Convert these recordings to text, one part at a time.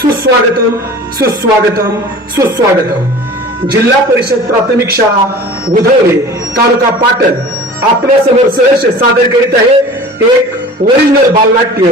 सुस्वागतम सुस्वागतम सुस्वागतम। जिल्हा परिषद प्राथमिक शाळा उधवणे तालुका पाटण आपल्या समोर सहर्ष सादर करीत आहे एक ओरिजिनल बालनाट्य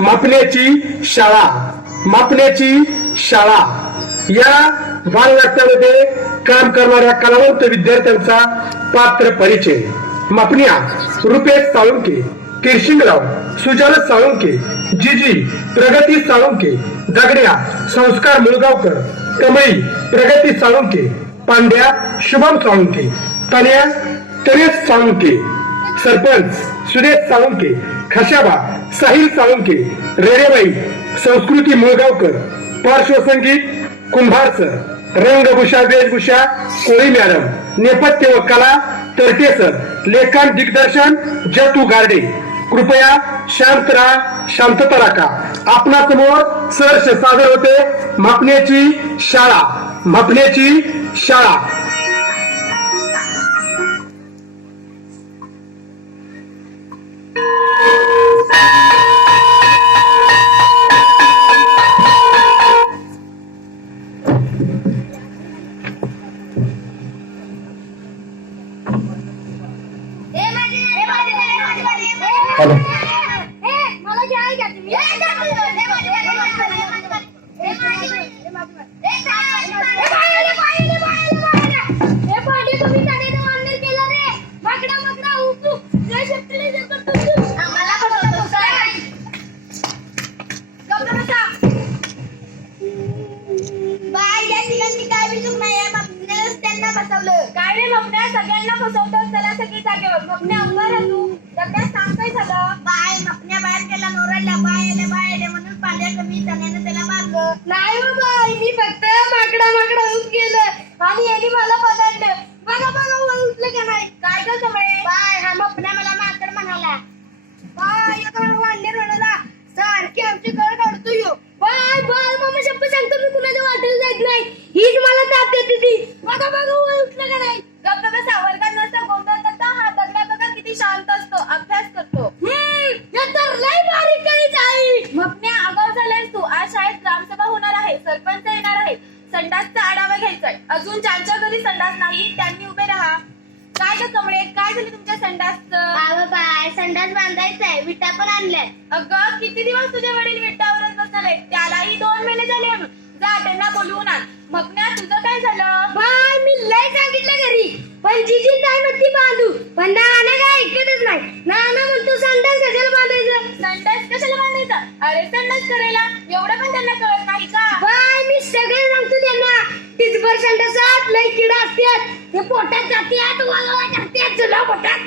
मापण्याची शाळा। मापण्याची शाळा या बालनाट्यामध्ये काम करणाऱ्या कलावंत विद्यार्थ्यांचा पात्र परिचय। मापण्या रुपेश साळुंके, किरशिंगराव सुजाल साळुंके, जिजी प्रगती साळुंके, दगड्या संस्कार मुळगावकर, कमळी प्रगती साळुंके, पांड्या शुभम साळुंके, तन्या तनेश साळुंके, सरपंच सुरेश साळुंके, खशाबा साहिल साळुंके, रेरेबाई संस्कृती मुळगावकर, पार्श्वसंगीत कुंभार सर, रंगभूषा वेशभूषा कोळी मॅडम, नेपथ्य व कला तरटे सर, लेखन दिग्दर्शन जतू गार्डे। कृपया शांत राहा, शांतता राखा। आपणा समोर सहर्ष सादर होते मापण्याची शाळा। मापण्याची शाळा। सगळ्यांना फसवतो त्याला सगळी जागेवर मपण्या उभा राहतो त्या सांग काय झालं बाय मपण्या बाहेर केला नोरायला बाय म्हणून पांड्या कमी त्याने त्याला मारलं नाही हो बाय मी फक्त माकडा उठ गेलं आणि यांनी मला पकडलं बघा उठलं का नाही काय का समय बाय हा मपण्या मला माकड म्हणाला बाय वांडेर म्हणाला सारखी आमची गळ काढतो यो बाय मम्मी शब्द सांगतो मी कुणाच्या वाटेल जात नाही हीच मला ताप देते ती बघा उठलं का नाही गप्पा सावरकर नसता गोंधळ करता हा दगडा बघा किती शांत असतो अभ्यास करतो तर लय बारीक कळीच आहे मपण्या आगाव झालायस तू आज शाळेत ग्रामसभा होणार आहे सरपंच येणार आहे संडासचा आढावा घ्यायचाय अजून ज्यांच्या घरी संडास नाही त्यांनी उभे राहा काय ग कमळे काय झाली तुमच्या संडासचं बाय संडास बांधायचंय विटा पण आणल्याय अगं किती दिवस तुझे वडील विटावरच बसणार आहे त्यालाही 2 महिने झाले म्हणून जा त्यांना बोलवून आण मपण्या तुझं काय झालं बाय मी लय सांगितलं घरी पण जिजी काय म्हणती बांधू पण नाना काय ऐकतच नाही नाना म्हणतो संडास कशाला बांधायचं संडास कशाला बांधायचं अरे संडास करायला एवढं पण त्यांना कळत नाही का बाय मी सगळं सांगतो त्यांना तिथभर संडासात लय किडा असतात ते पोटात जातात वागावा करतात चला पोटात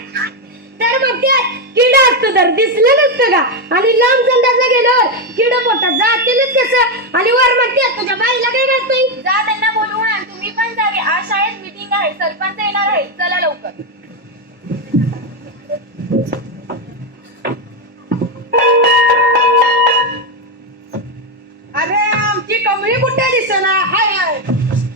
तर म्हणतात किडा असतो तर दिसलं नसतं का आणि लांब संडासला गेल्यावर किडा पोटात जातीलच कसं आणि वर म्हणतात तुझ्या बाईला काय करत नाही जा त्यांना बोलवून आण तुम्ही पण जावे आज शाळेत मीटिंग आहे सरपंच येणार आहे चला लवकर अरे आमची कमळी कुठे दिसना हाय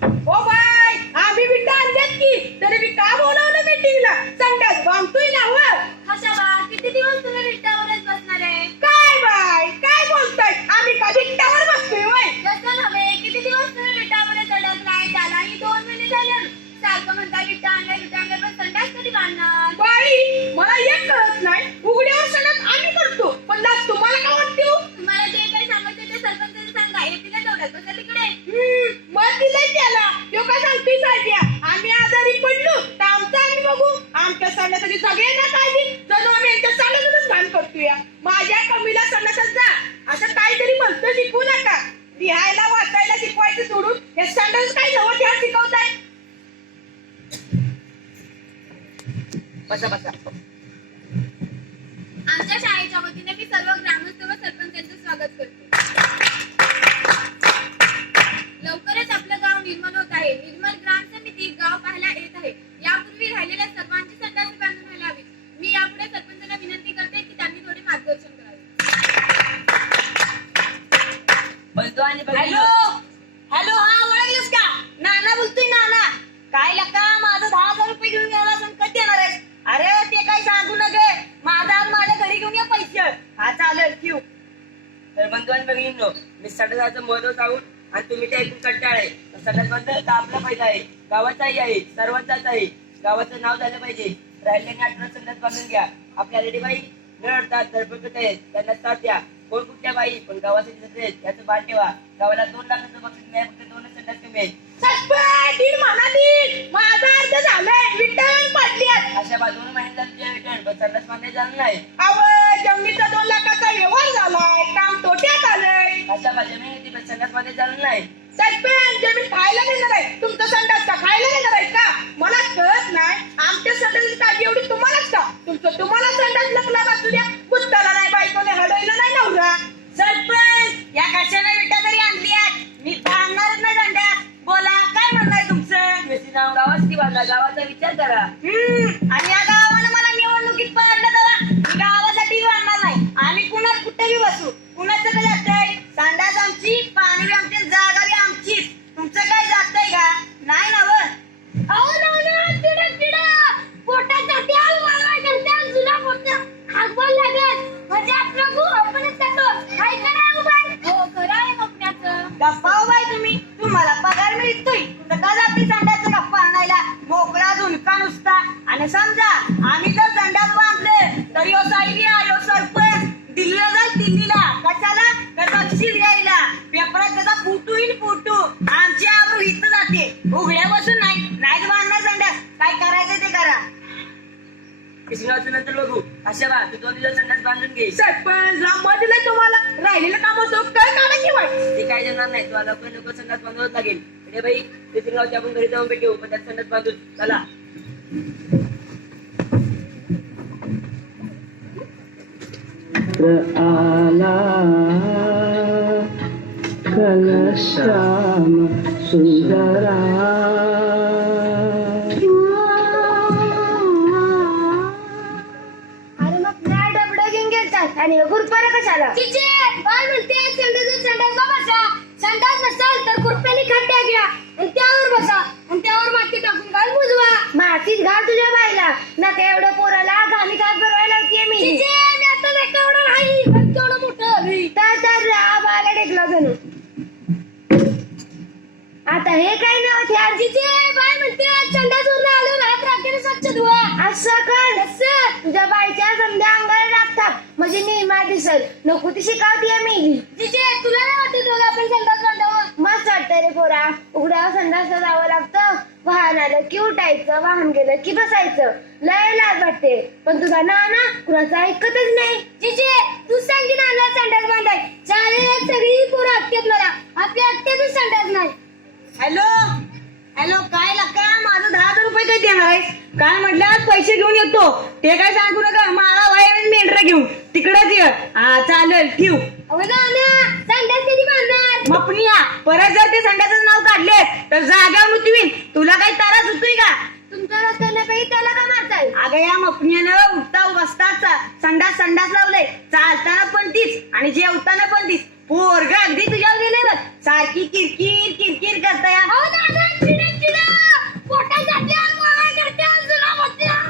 ओ बाय आम्ही विटा आणल्यात की तरी मी का बोलवलं मीटिंगला संडास बांधतोय ना वर हशाबा किती दिवस तुम्ही विटावरच बसणार आहे काय बाय काय बोलताय आम्ही का विटावर बसतोय वय तसं नव्हे किती दिवस तुम्ही विटावरच अडकलाय त्यालाही 2 महिने झाले सारखं म्हणता विटा आणलाय पण संडास कधी बांधणार बाई मला एक कळत नाही उघड्यावर संडास आम्ही करतो पण लाज तुम्हाला का वाटते तुम्हाला जे काही सांगायचं ते सरपंचाला सांगा येतील तेवढ्यात बसा तिकडे मग दिलंय त्याला तो काय सांगतोय साध्या आम्ही आजारी पडलो तर आमचं आम्ही बघू आमच्या संडासाची सगळ्यांना काळजी जणू आम्ही यांच्या संडासातच भान करतोय माझ्या कमीला संडासात जा असं काहीतरी म्हणतं शिकवू नका लिहायला वाचायला शिकवायचं सोडून हे संडास काय नवं त्या शिकवताय बसा आमच्या शाळेच्या वतीने मी सर्व ग्रामस्थ व सरपंचांचं स्वागत करते लवकरच आपलं गाव निर्मल होत आहे निर्मल ग्राम समिती गाव पाहायला येत आहे यापूर्वी राहिलेल्या सर्वांची संडास बांधून व्हायला हवी मी यापुढे सरपंचांना विनंती करते की त्यांनी थोडे मार्गदर्शन करावे हॅलो हा ओळखलंस का नाना बोलतोय नाना काय लका माझं 10,000 रुपये घेऊन गेला संकट येणार आहे अरे ते काय सांगू नका माझा माझ्या घरी घेऊन या पैसे हा चालेल क्यू तर बंधू आणि भगिनींनो, मी संडासाचं महत्व सांगून आणि तुम्ही ते ऐकून कंटाळ आहे. संडास बांधणं हा आपला फायदा आहे, गावाचाही आहे, सर्वांचाच आहे. गावाचं नाव झालं पाहिजे. राहिल्याने 18 संडास बांधून घ्या. आपल्या लेडीबाई न रडतात, धडपडत आहेत, त्यांना साथ द्या. कोण कुठल्या बाई पण गावासाठी जत्रेत याचं भान ठेवा. गावाला 2 लाखाचं बक्षीस मिळेल, फक्त 2 संडास कमी आहेत. सरपंच दीड म्हणा दीड माझा अर्ध झालाय रिटर्न पडल्यात. अशा बाजूने महिन्यात रिटर्न पण संडास बांधायचं झालं नाही. अव जमिनीचा 2 लाखाचा व्यवहार झालाय, काम तोट्यात आलंय. अशा बाजूने पण संडास बांधायचं झालं नाही. सरपंच जमीन खायला देणार आहे, तुमचं संडास का खायला देणार आहे का? मला कळत नाही. आमच्या संडासची काळजी एवढी तुम्हालाच का? तुमचं तुम्हाला संडास लकला बसू द्या, बुत्ताला नाही, बायकोने हडवलं नाही नवरा. सरपंच या कशाला विटा तरी आणल्यात, मी बांधणारच नाही संडास. बोला काय म्हणताय तुमचं? बेसी नाव गावासाठी बांधा, गावाचा विचार करा. आणि या गावानं मला निवडणुकीत पाडलं तेव्हा मी गावासाठी बांधणार नाही. आम्ही कुणाला कुठेही बसू, कुणाचं काय जातंय? संडास आमची, पाणी बी आमची, जागा बी आमचीच. तुमचं काय जातंय का? नाही ना वर पोटात जाते मला करते जुना पोटा हागवा लागत म्हणजे आपलं गु आपणच जातो. काय करा बाई? हो खरं आहे मपण्याचं. गप्पा हो बाई तुम्ही, तुम्हाला पगार मिळतोय तर का जाते संडासचा गप्पा आणायला? मोकळा झुणका नुसता. आणि समजा आम्ही जर संडास बांधले तर यो साहेब यो सरपंच दिल्लीला जाईल, दिल्लीला कशाला? तर बक्षीस घ्यायला. पेपरात त्याचा फोटो येईल, फोटो. आमची आबरू इथं जाते, उघड्या बसून नाही. नाहीच बांधणार संडास, काय करायचं ते करा. बेसी नावाचं नंतर बघू. अशा बा तू 2 दिवस संडास बांधून घे. सरपंच राम दिलंय तुम्हाला, राहिलेलं काम होतं काय काढा की बाई? ते काय देणार नाही, तुला लवकर संडास बांधावंच लागेल. अरे बाई बेसी नावाची आपण घरी जाऊन भेटू, पण त्यात संडास बांधून चला. आला कलश्याम सुंदरा अरे मग नाही डबडं घेऊन गेलतात आणि गुरपारा कशाला? चिचे काय म्हणते? संडास बसा. संडास नसेल तर खुरप्याने खड्ड्या घ्या आणि त्यावर बसा आणि त्यावर माती टाकून घाल बुजवा. मातीत घाल तुझ्या बाईला. नका एवढं पोराला घाणी काय करायला लावतीये मी. चिचे मी आता नका एवढं नाही, पण तेवढं मोठं झाली. तर आबाला टेकला जणू. आता हे काय नाव थे आजीचे बाय म्हणते संडासवरून आलो ना, हात राखेने स्वच्छ धुवा. असं कर. असं तुझ्या बाईच्या समजा अंगाला लागतात म्हणजे नियमा दिसल. नको ती शिकावतीये मी. जिजे तुला नाही वाटत दोघं आपण संडास बांधावं? मस्त वाटतंय रे पोरा. उघड्यावर संडासला जावं लागतं. वाहन आलं की उठायचं, वाहन गेलं की बसायचं. लय लाज वाटते, पण तुझा नाना कुणाचं ऐकतच नाही. जिजे तू सांगी नाना संडास बांधाय. चालेल सगळी पोरं हत्यात मला, आपल्या हत्यातच संडास नाही. हॅलो हॅलो काय लका? माझं 10,000 रुपये काही देणार आहेस? काय म्हटलं? पैसे घेऊन येतो. ते काय सांगू नका. मला वायर मेंढरा घेऊन तिकडच ये. हा चालेल, ठेव. संडास कधी बांधणार? मपनिया परत जर ते संडासचं नाव काढले तर जाग्यावर मृत्यूवीन. तुला काही त्रास होतोय का? तुमचा रस्त्याला काही त्याला का मारताय? अगं या मपनियानं उठता बसताच संडास लावलंय. चालताना पण तीच आणि जेवताना पण तीच. पोरग अगदी तुझ्यावर गेले बघ. सारखी किरकिर करताय.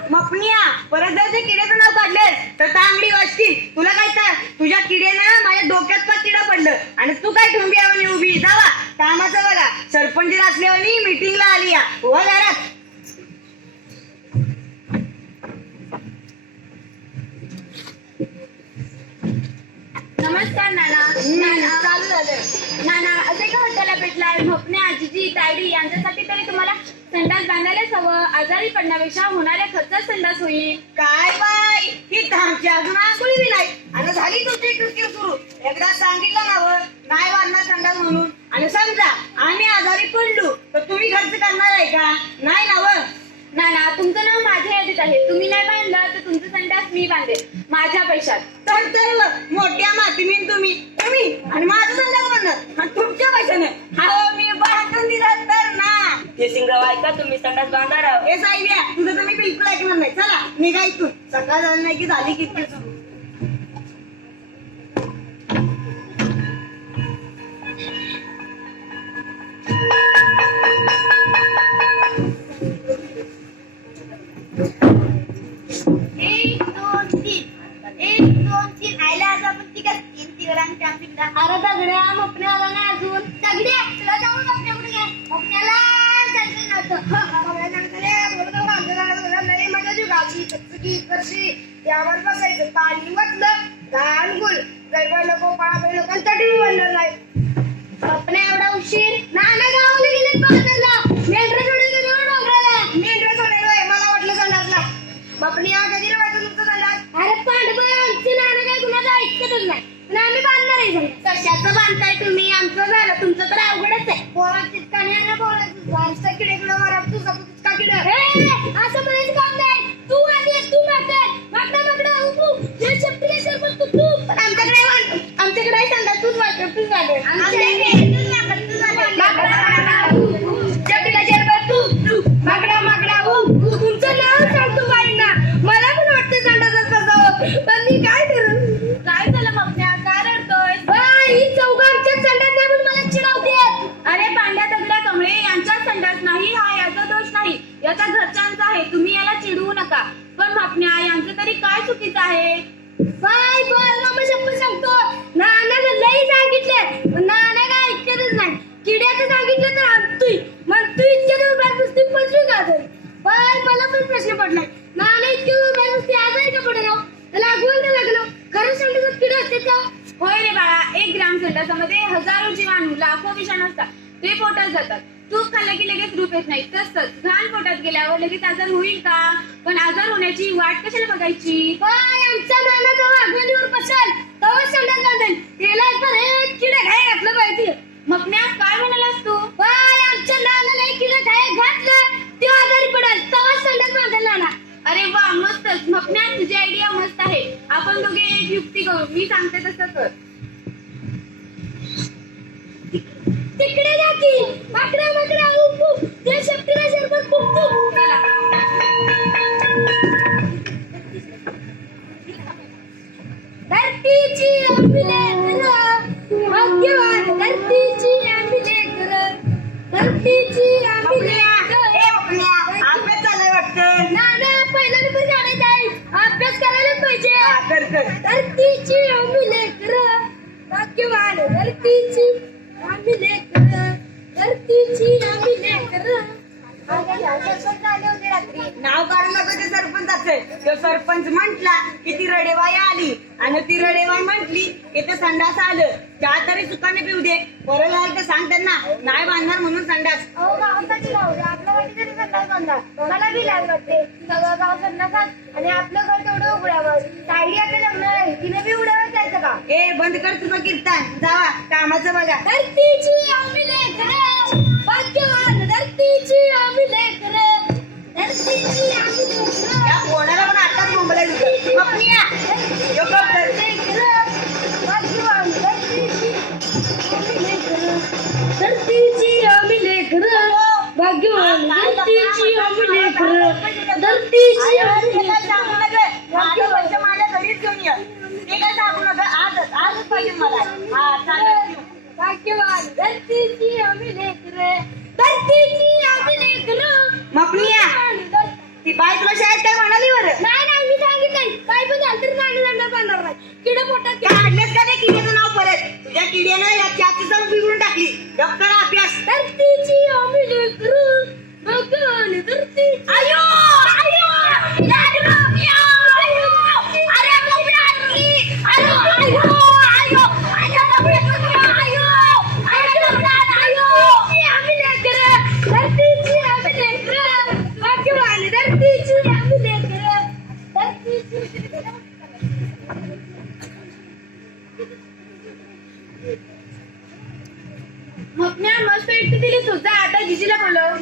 मपनिया परत जर ते किड्याचं नाव काढलेस तर तांगडी वाजतील. तुला काय तर तुझ्या किड्यानं माझ्या डोक्यात पण किडा पडलं आणि तू काय ठुंबी आवली उभी. जावा कामाचं बघा. सरपंच असल्यावानी मीटिंगला आली या हो घरात. नमस्कार नाना. चालू झालं. नाना असे का हॉटेलला भेटलाय? भोपणे आजीची तायडी यांच्यासाठी तरी तुम्हाला संडास बांधायलाच हवं. आजारी पडण्यापेक्षा होणाऱ्या खर्चात संडास होईल. काय बाय ही आमची अजून आंघोळी बी नाही आणि झाली तुमची किरकिर सुरू. एकदा सांगितलं ना नाही बांधणार संडास म्हणून. आणि समजा आम्ही आजारी पडलो तर तुम्ही खर्च करणार आहे का? नाही ना नाना तुमचं नाव माझ्या यादीत आहे. तुम्ही नाही बांधलं तर तुमचं संडास मी बांधेल माझ्या पैशात. तर मोठ्या मातीमीन तुम्ही आणि माझं संडास बांधणार तुमच्या पैशाने. हा मी बांधून दिलं तर ना. ते सिंगराव ऐका, तुम्ही संडास बांधणार आहोत. हे साहेब तुझं तर मी बिलकुल ऐकणार नाही. चला निघा इथून. सकाळ झाली नाही की झाली किती सुरू. एक दोन तीन आयला आज आपण तिघ 3 तिघांनी मपण्या आला नाही अजून. दगड्या तुला जाऊन मपण्याकडे घे. मपण्याला जायचं नव्हतं. यावर बसायचं पाणी वाटलं लहान गुल लोकांचा टीव्ही बनलं नाही. मपण्या एवढा उशीर नाना गावाला गेले बाजारला. मेंढरं सोडून गेले डोंगराला. मेंढरं सोडायला मला वाटलं संडासला. बापणी हा कधी रवायचं तुमचं संडास. अरे पांडव आमचे नाना काय कुणाचं ऐकतच नाही. पण आम्ही बांधणार आहे झालं. कशाचं बांधताय तुम्ही? आमचं झालं, तुमचं तर अवघडच आहे. पोरात तितका नाही ना पोरात वाजता किडेकडं मारा तुझा तितका किड. असं म्हणायचं काम नाही. तू आधी तू मागं मागडा उभू जे शेपटीला शेरपट तू पण आमच्याकडे आहे संडास तूच वाटत तूच वाटत. तुमचं नाव सांगतो बाईंना. मला पण वाटतं संडासच बसावं पण मी काय करू. काय झालं मपण्या? काय रडतोय? ही चौघा आमच्याच संडास नाही म्हणून मला चिडवते. अरे पांड्या दगड्या कमळे यांचा संडास नाही, हा याचा दोष नाही, याचा घरच्यांचा आहे. तुम्ही याला चिडवू नका. पण मपण्या यांचं तरी काय चुकीचं आहे? बाय बोल मग शपथ सांगतो. नानानं लई सांगितले पण नाना काय ऐकतच नाही. किड्याचं सांगितलं तर आणतोय मग तू इतक्या दिवस बाहेर नुसती पसवी का तर. बाय मला पण प्रश्न पडलाय. नाना इतक्या दिवस बाहेर नुसती आजारी का पडलं? त्याला अगोदर लागलं. खरं संडासात किडे असते का? होय रे बाळा, 1 ग्राम संडासामध्ये हजारो जीवाणू, लाखो विषाणू असतात. ते पोटात जातात. तूप खाल्लं की लगेच रूप येत नाही. तसंच घाण पोटात गेल्यावर लगेच आजार होईल का? पण आजार होण्याची वाट कशाला बघायची? बाय आमचा नाना जेव्हा अगोदर बसल तेव्हा संडास बांधेल. त्याला तर एक किडे घाय घातलं पाहिजे. मपण्या काय म्हणालास तू? बाय आमच्या नानाला एक किडे घाय घातलं ते आजारी पडेल तेव्हा संडास बांधेल नाना. अरे वा, मस्तच. मपण्या तुझी आयडिया मस्त आहे. आपण दोघे एक युक्ती करू. मी सांगते तसं कर. तिकडे जा की माकडा उप ते शेपटीला शेरपट खूप चला. धरतीची आम्ही लेकरं भाग्यवान. धरतीची आम्ही लेकरं. धरतीची आम्ही लेकरं. अभ्यास चालय वाटतं. नाना पहिला नंबर काढायचा आहे. अभ्यास करायला पाहिजे. कर. धरतीची आम्ही लेकरं भाग्यवान. धरतीची आम्ही लेकरं. धरतीची आम्ही लेकरं. नाव काढू नको ते सरपंचाचं. तो सरपंच म्हंटला की ती रडेबाई आली आणि ती रडेबाई म्हंटली की ते संडास आलं. त्या तरी सुखाने पिऊ दे. बरं झालं तर सांग त्यांना नाही बांधणार म्हणून संडास. अहो गावासाठी लावू दे. आपल्या वाटी तरी संडास बांधा. मला बी लाज वाटते. सगळं गाव संडासात आणि आपलं घर तेवढं उघड्यावर. सायडी आता लग्न आहे तिने बी उघड्यावर जायचं का? ए बंद कर तुझं कीर्तन. जावा कामाचं बघा. धरतीची आम्ही लेकरं भाग्यवान. धरतीची आम्ही लेकरं. धरतीची आम्ही लेकरं. या कोणाला पण आताच मुंबईला तुझं मपनिया यो कप कर. लेकरं भाग्यवान. धरतीची आम्ही लेकरं भाग्यवान. धरतीची आम्ही लेकरं. धरतीची आम्ही लेकरं. माझं पैसे माझ्या घरीच घेऊन ये. ते काय सांगू नका. आजच पाहिजे मला. हा चालेल. भाग्यवान. धरतीची आम्ही लेकरं. धरतीची आम्ही लेकरं. मपनिया ती बाई तुला शाळेत काय म्हणाली बरं? नाही मी सांगितलं काय पण झालं तरी नाणी दंड बांधणार नाही. किडे पोटात काढलेस का ते किड्याचं नाव परत? तुझ्या किड्यानं या चाची जाऊन बिघडून टाकली. डॉक्टर अभ्यास. धरतीची आम्ही लेकरं भाग्यवान. धरती आयो आम्ही लेकरं. धरतीची आम्ही लेकरं भाग्यवान. धरतीची आम्ही लेकरं. धरतीची मपण्या मस्त एकटी दिली सुद्धा. आता जिजीला बोलव.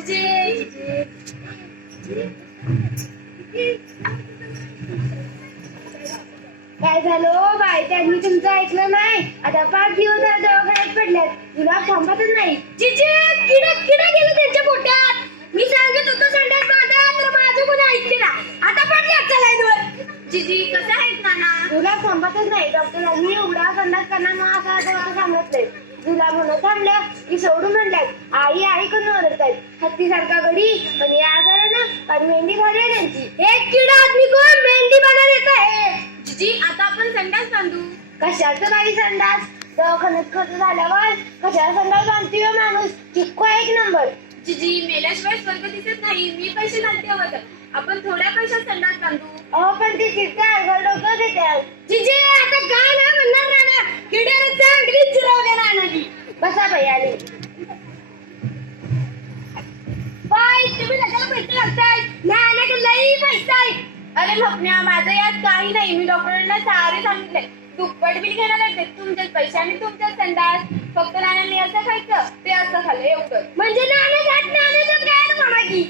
काय झालं बाय? त्यांनी तुमचं ऐकलं नाही. आता 5 दिवस दवाखान्यात पडल्यात. तुला थांबतच नाही. किडा गेलं त्यांच्या पोटात. मी सांगत होतो संडास बांधा तर माझं कोणी ऐकलं. आता पडल्यात चलायवर. जिजी कसं आहेस नाना? तुला थांबतच नाही. डॉक्टरांनी एवढा संडास करणार मग असं असं सांगितलंय. तुला म्हणत थांबलं की सोडून म्हणतात. आई करून ओरडतायत. हत्तीसारखा गडी पण या आजारानं पण मेंढी झाली त्यांची. एक किडा आदमी कोण मेंढी बनायला येत आहे. जिजी आता आपण संडास बांधू. कशाचं बाई संडास? दवाखान्यात खर्च झाल्यावर कशाला संडास बांधतोय हो माणूस चिक्को एक नंबर. जिजी मेल्याशिवाय स्वर्ग दिसत नाही. मी पैसे घालते हवं तर. आपण थोड्या पैशात संडास बांधू. अहो पण ती चिट्ट्या डोकं देते. जिजे आता काय ना म्हणणार ना किड्याला चांगली जिरवल्या राहणारी. बसा बाई आली. बाय तुम्ही लगेच पैसे घालताय. नाण्याकडे लई पैसा आहे. अरे भपण्या माझं यात काही नाही. मी डॉक्टरांना सारे सांगितले. दुप्पट बिल घेणार आहे तुमच्याच पैसे आणि तुमच्याच संडास. फक्त नाण्याने असं खायचं ते असं खाल्लं एवढं. म्हणजे नाणे घाट नाण्याचं काय म्हणा की.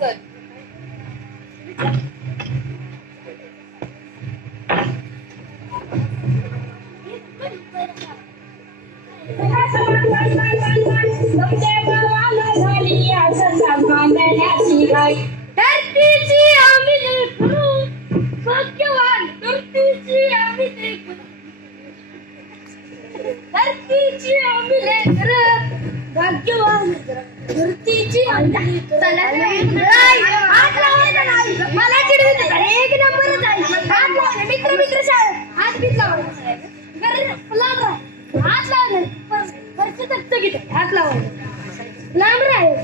चल. धरतीची आम्ही लेकरू भाग्यवान. धरतीची आम्ही लेकरू. धरतीची आम्ही लेकरू भाग्यवान. धरतीची आम्ही लेकरू. हात लावायचा नाही. मला चिडवत एक नंबरच आहे. हात लावायचा मित्र मित्र शाळेत हात बीत लावायचा. लांब राहा. हात लावायचा वरचं चकचकीत आहे. हात लावायचा लांब राहा.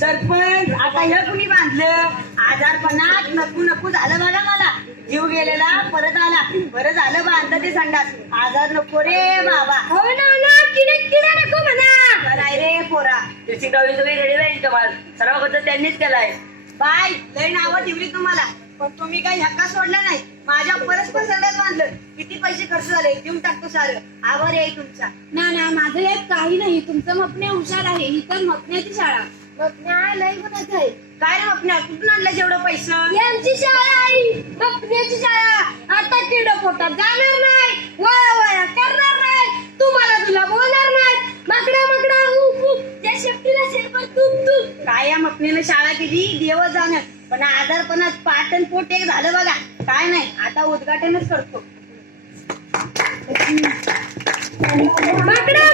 सरपंच आता हे कुणी बांधलं? आजारपणात नको नको झालं बघा मला. जीव गेलेला परत आला. बरं झालं बांधलं ते संडास. आजार नको रे बाबा. हो ना किडा नको म्हणा. बराय रे पोरा. ड्रेसिंग सगळी रेडी राहील तुम्हाला. सर्व खर्च त्यांनीच केलाय. बाय लय नावं ठेवली तुम्हाला पण तुम्ही काही हक्का सोडला नाही. माझ्या परस्पर संडास बांधलं. किती पैसे खर्च झाले देऊन टाकतो सारं. आभार आहे तुमचा. ना माझं यात काही नाही. तुमचं मपणे हुशार आहे. ही तर मपण्याची शाळा. भपण्या लई गुन्हाच आहे. काय रे बापण्या कुठून आणलं जेवढं पैसा? यांची शाळा आहे. मपण्याची शाळा. आता किड पोटात जाणार नाही. वया करणार नाही. तुम्हाला तुला बोलणार नाही. माकडा त्या शेपटीला शेरपर तूप. काय या मपनीनं शाळा केली देव जाणार. पण आजारपणात पाटण पोट एक झालं बघा. काय नाही आता उद्घाटनच करतो. माकडा